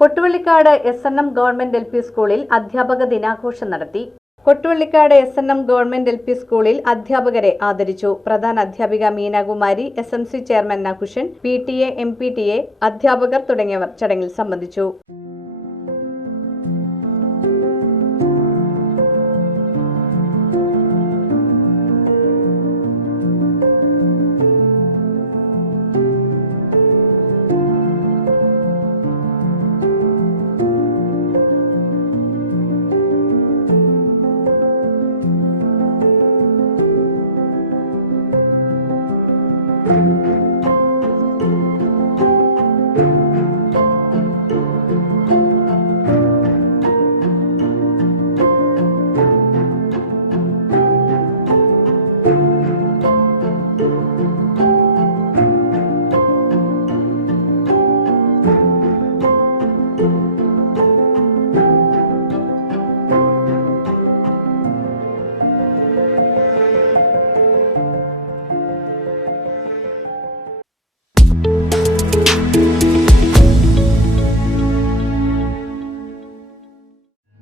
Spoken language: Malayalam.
Kottuvallikkad S N M government L P സ്കൂളിൽ അധ്യാപക ദിനാഘോഷം നടത്തി. Kottuvallikkad S N M government L P സ്കൂളിൽ അധ്യാപകരെ ആദരിച്ചു. പ്രധാന അധ്യാപിക Meenakumari S M C chairman Nakushan P T A M P T A അധ്യാപകർ തുടങ്ങിയവർ ചടങ്ങിൽ സംബന്ധിച്ചു.